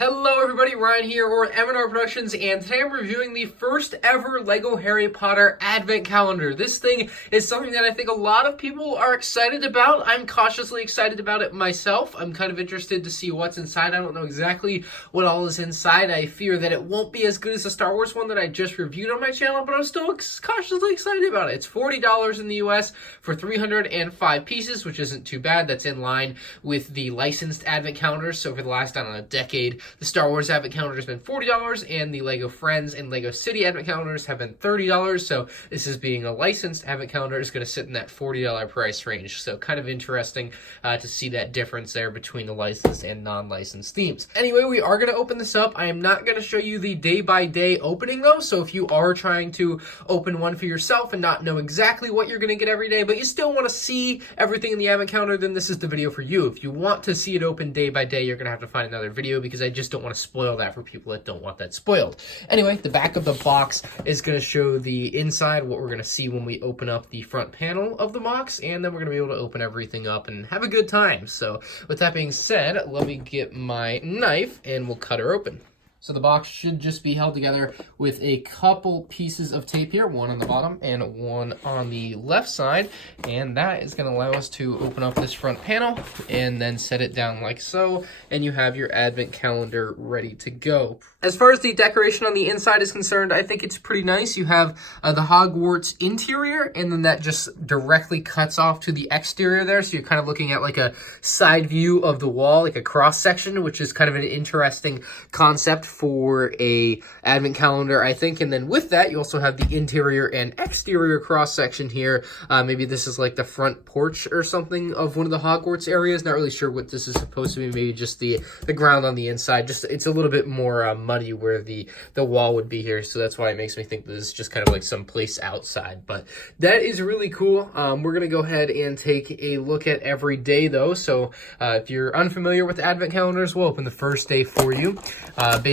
Hello everybody, Ryan here, or MandRproductions, and today I'm reviewing the first ever LEGO Harry Potter Advent Calendar. This thing is something that I think a lot of people are excited about. I'm cautiously excited about it myself. I'm kind of interested to see what's inside. I don't know exactly what all is inside. I fear that it won't be as good as the Star Wars one that I just reviewed on my channel, but I'm still cautiously excited about it. It's $40 in the US for 305 pieces, which isn't too bad. That's in line with the licensed Advent calendars. So for the last, I don't know, decade, the Star Wars Advent calendar has been $40, and the LEGO Friends and LEGO City Advent calendars have been $30. So this is being a licensed Advent calendar is going to sit in that $40 price range. So kind of interesting to see that difference there between the licensed and non-licensed themes. Anyway, we are going to open this up. I am not going to show you the day-by-day opening though. So if you are trying to open one for yourself and not know exactly what you're going to get every day, but you still want to see everything in the Advent calendar, then this is the video for you. If you want to see it open day by day, you're going to have to find another video because I just don't want to spoil that for people that don't want that spoiled. Anyway, the back of the box is going to show the inside, what we're going to see when we open up the front panel of the box, and then we're going to be able to open everything up and have a good time. So with that being said, let me get my knife and we'll cut her open. So the box should just be held together with a couple pieces of tape here, one on the bottom and one on the left side, and that is going to allow us to open up this front panel and then set it down like so, and you have your Advent calendar ready to go. As far as the decoration on the inside is concerned, I think it's pretty nice. You have the Hogwarts interior, and then that just directly cuts off to the exterior there, so you're kind of looking at like a side view of the wall, like a cross section, which is kind of an interesting concept for a Advent calendar, I think. And then with that, you also have the interior and exterior cross section here. Maybe this is like the front porch or something of one of the Hogwarts areas. Not really sure what this is supposed to be. Maybe just the ground on the inside. Just it's a little bit more muddy where the wall would be here. So that's why it makes me think this is just kind of like some place outside. But that is really cool. We're going to go ahead and take a look at every day though. So if you're unfamiliar with Advent calendars, we'll open the first day for you.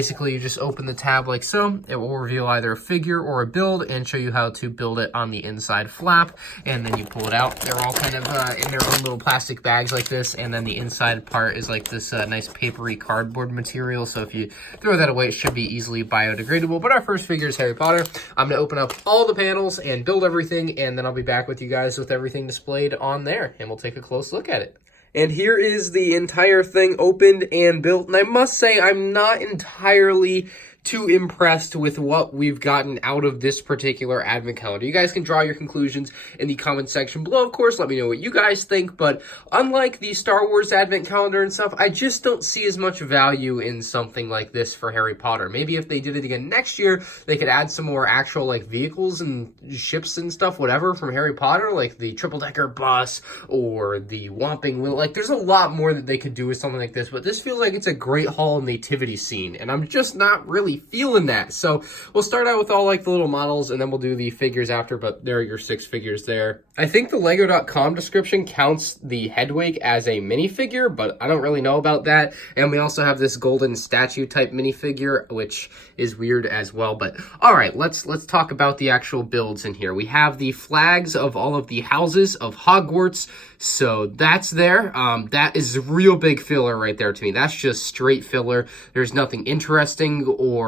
Basically, you just open the tab like so. It will reveal either a figure or a build and show you how to build it on the inside flap. And then you pull it out. They're all kind of in their own little plastic bags like this. And then the inside part is like this nice papery cardboard material. So if you throw that away, it should be easily biodegradable. But our first figure is Harry Potter. I'm going to open up all the panels and build everything. And then I'll be back with you guys with everything displayed on there. And we'll take a close look at it. And here is the entire thing opened and built. And I must say, I'm not entirely too impressed with what we've gotten out of this particular Advent calendar. You guys can draw your conclusions in the comment section below, of course. Let me know what you guys think. But unlike the Star Wars Advent calendar and stuff, I just don't see as much value in something like this for Harry Potter. Maybe if they did it again next year, they could add some more actual like vehicles and ships and stuff, whatever, from Harry Potter, like the triple-decker bus or the Whomping Willow. Like, there's a lot more that they could do with something like this, but this feels like it's a great Hall nativity scene, and I'm just not really feeling that. So we'll start out with all like the little models, and then we'll do the figures after, but there are your 6 figures there. I think the Lego.com description counts the Hedwig as a minifigure, but I don't really know about that. And we also have this golden statue type minifigure, which is weird as well. But all right, let's talk about the actual builds in here. We have the flags of all of the houses of Hogwarts. So that's there. That is a real big filler right there to me. That's just straight filler. There's nothing interesting or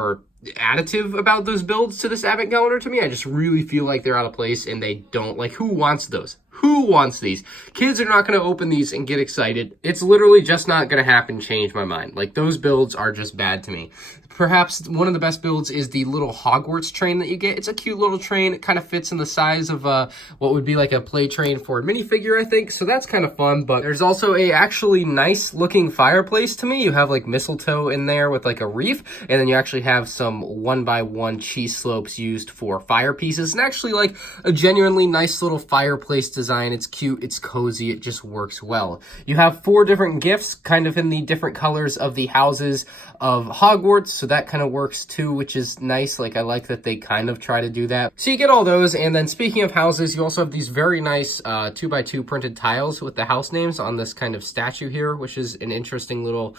additive about those builds to this Advent calendar to me. I just really feel like they're out of place and they don't, like, who wants those? Who wants these? Kids are not going to open these and get excited. It's literally just not going to happen. Change my mind. Like, those builds are just bad to me. Perhaps one of the best builds is the little Hogwarts train that you get. It's a cute little train. It kind of fits in the size of what would be like a play train for a minifigure, I think. So that's kind of fun. But there's also a actually nice looking fireplace to me. You have like mistletoe in there with like a wreath. And then you actually have some 1x1 cheese slopes used for fire pieces. And actually like a genuinely nice little fireplace design. It's cute. It's cozy. It just works well. You have 4 different gifts kind of in the different colors of the houses of Hogwarts. So that kind of works too, which is nice. Like, I like that they kind of try to do that. So you get all those. And then speaking of houses, you also have these very nice 2x2 printed tiles with the house names on this kind of statue here, which is an interesting little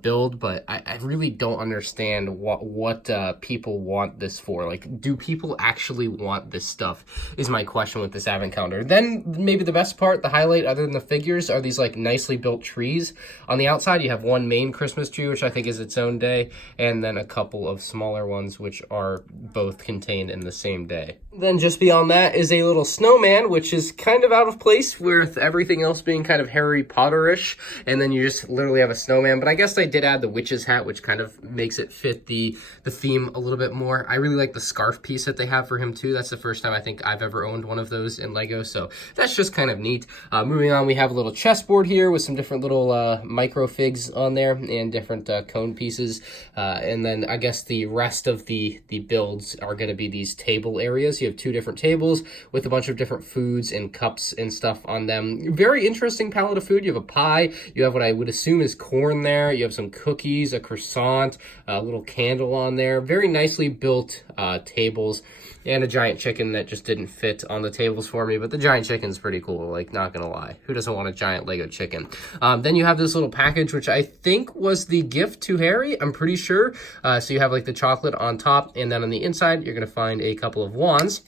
build, but I really don't understand what people want this for. Like, do people actually want this stuff is my question with this advent calendar. Then maybe the best part, the highlight other than the figures, are these like nicely built trees. On the outside you have one main Christmas tree, which I think is its own day, and then a couple of smaller ones which are both contained in the same day. Then just beyond that is a little snowman, which is kind of out of place with everything else being kind of Harry Potter-ish, and then you just literally have a snowman. But I guess I did add the witch's hat, which kind of makes it fit the theme a little bit more. I really like the scarf piece that they have for him too. That's the first time I think I've ever owned one of those in Lego, so that's just kind of neat. Moving on, we have a little chessboard here with some different little micro figs on there and different cone pieces, and then I guess the rest of the builds are going to be these table areas. You have 2 different tables with a bunch of different foods and cups and stuff on them. Very interesting palette of food. You have a pie, you have what I would assume is corn there, you have some cookies, a croissant, a little candle on there. Very nicely built tables, and a giant chicken that just didn't fit on the tables for me, but the giant chicken's pretty cool, like, not gonna lie. Who doesn't want a giant Lego chicken? Then you have this little package, which I think was the gift to Harry, I'm pretty sure. So you have like the chocolate on top, and then on the inside, you're gonna find a couple of wands.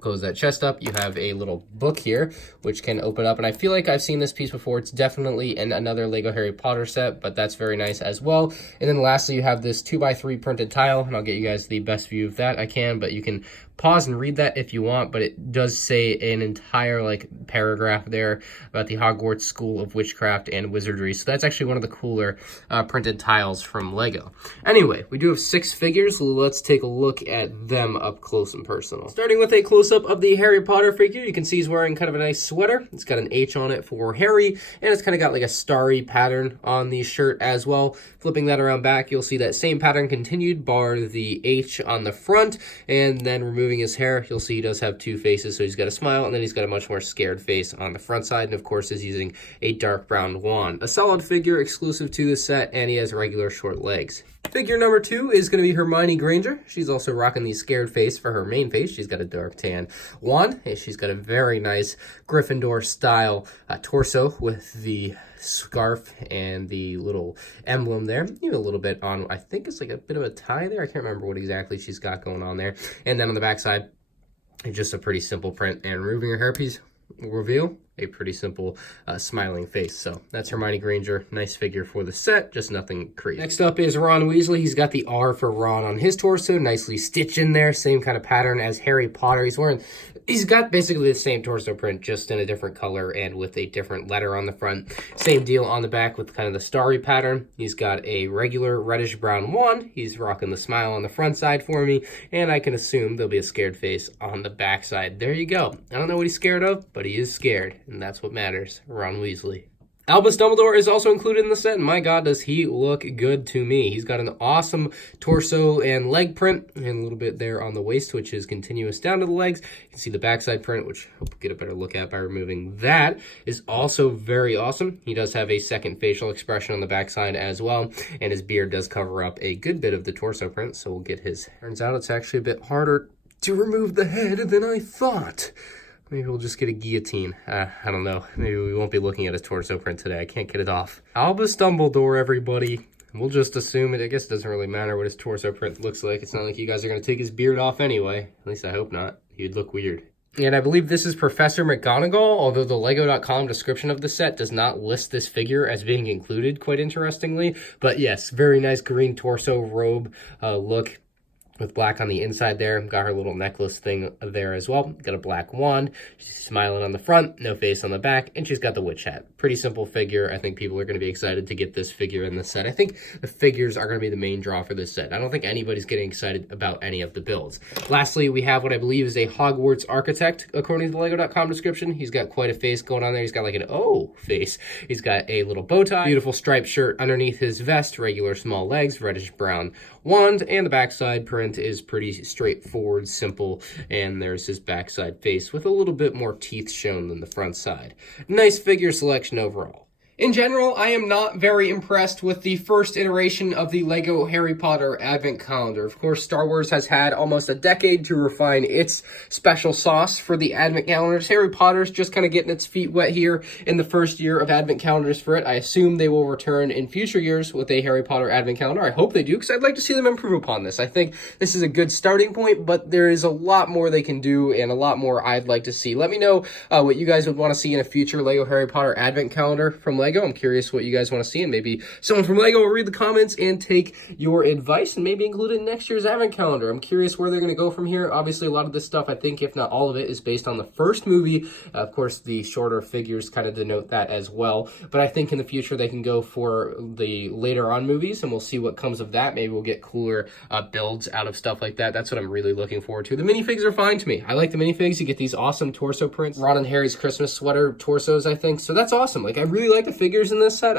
Close that chest up, you have a little book here, which can open up, and I feel like I've seen this piece before. It's definitely in another Lego Harry Potter set, but that's very nice as well. And then lastly, you have this 2x3 printed tile, and I'll get you guys the best view of that I can, but you can pause and read that if you want, but it does say an entire like paragraph there about the Hogwarts School of Witchcraft and Wizardry. So that's actually one of the cooler printed tiles from Lego. Anyway, we do have 6 figures. So let's take a look at them up close and personal. Starting with a close-up of the Harry Potter figure, you can see he's wearing kind of a nice sweater. It's got an H on it for Harry, and it's kind of got like a starry pattern on the shirt as well. Flipping that around back, you'll see that same pattern continued, bar the H on the front, and then removing his hair, you'll see he does have 2 faces. So he's got a smile, and then he's got a much more scared face on the front side, and of course is using a dark brown wand. A solid figure exclusive to this set, and he has regular short legs. Figure number 2 is going to be Hermione Granger. She's also rocking the scared face for her main face. She's got a dark tan wand, and she's got a very nice Gryffindor style torso with the scarf and the little emblem there. Even a little bit on, I think it's like a bit of a tie there. I can't remember what exactly she's got going on there. And then on the back side, just a pretty simple print, and removing her hairpiece will reveal a pretty simple smiling face. So that's Hermione Granger. Nice figure for the set, just nothing crazy. Next up is Ron Weasley. He's got the R for Ron on his torso, nicely stitched in there. Same kind of pattern as Harry Potter. He's got basically the same torso print, just in a different color and with a different letter on the front. Same deal on the back with kind of the starry pattern. He's got a regular reddish brown wand. He's rocking the smile on the front side for me, and I can assume there'll be a scared face on the back side. There you go. I don't know what he's scared of, but he is scared, and that's what matters. Ron Weasley. Albus Dumbledore is also included in the set, and my god, does he look good to me. He's got an awesome torso and leg print, and a little bit there on the waist, which is continuous down to the legs. You can see the backside print, which I'll get a better look at by removing that, is also very awesome. He does have a second facial expression on the backside as well, and his beard does cover up a good bit of the torso print, so we'll get his... Turns out it's actually a bit harder to remove the head than I thought. Maybe we'll just get a guillotine. I don't know. Maybe we won't be looking at his torso print today. I can't get it off. Albus Dumbledore, everybody. We'll just assume it. I guess it doesn't really matter what his torso print looks like. It's not like you guys are going to take his beard off anyway. At least I hope not. He'd look weird. And I believe this is Professor McGonagall, although the Lego.com description of the set does not list this figure as being included, quite interestingly. But yes, very nice green torso robe look, with black on the inside there. Got her little necklace thing there as well. Got a black wand. She's smiling on the front, no face on the back, and she's got the witch hat. Pretty simple figure. I think people are going to be excited to get this figure in the set. I think the figures are going to be the main draw for this set. I don't think anybody's getting excited about any of the builds. Lastly, we have what I believe is a Hogwarts Architect, according to the Lego.com description. He's got quite a face going on there. He's got like an O face. He's got a little bow tie, beautiful striped shirt underneath his vest, regular small legs, reddish brown wand, and the backside print is pretty straightforward, simple, and there's his backside face with a little bit more teeth shown than the front side. Nice figure selection overall. In general, I am not very impressed with the first iteration of the LEGO Harry Potter Advent Calendar. Of course, Star Wars has had almost a decade to refine its special sauce for the Advent calendars. Harry Potter's just kind of getting its feet wet here in the first year of Advent calendars for it. I assume they will return in future years with a Harry Potter Advent calendar. I hope they do, because I'd like to see them improve upon this. I think this is a good starting point, but there is a lot more they can do and a lot more I'd like to see. Let me know what you guys would want to see in a future LEGO Harry Potter Advent calendar from LEGO. I'm curious what you guys want to see, and maybe someone from LEGO will read the comments and take your advice and maybe include it in next year's Advent calendar. I'm curious where they're going to go from here. Obviously, a lot of this stuff, I think, if not all of it, is based on the first movie. Of course, the shorter figures kind of denote that as well. But I think in the future they can go for the later on movies, and we'll see what comes of that. Maybe we'll get cooler builds out of stuff like that. That's what I'm really looking forward to. The minifigs are fine to me. I like the minifigs. You get these awesome torso prints. Ron and Harry's Christmas sweater torsos, I think. So that's awesome. Like, I really like the figures in this set.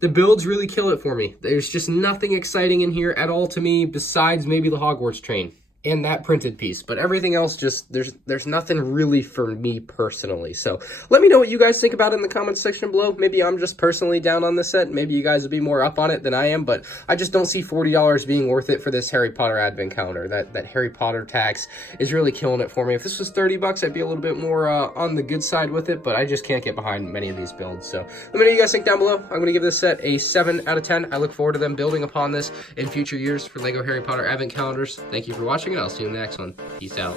The builds really kill it for me. There's just nothing exciting in here at all to me besides maybe the Hogwarts train and that printed piece, but everything else, just there's nothing really for me personally. So let me know what you guys think about it in the comments section below. Maybe I'm just personally down on this set. Maybe you guys will be more up on it than I am, but I just don't see $40 being worth it for this Harry Potter Advent calendar. That Harry Potter tax is really killing it for me. If this was $30, I'd be a little bit more on the good side with it, but I just can't get behind many of these builds. So let me know what you guys think down below. I'm going to give this set a 7 out of 10. I look forward to them building upon this in future years for LEGO Harry Potter Advent calendars. Thank you for watching, and I'll see you in the next one. Peace out.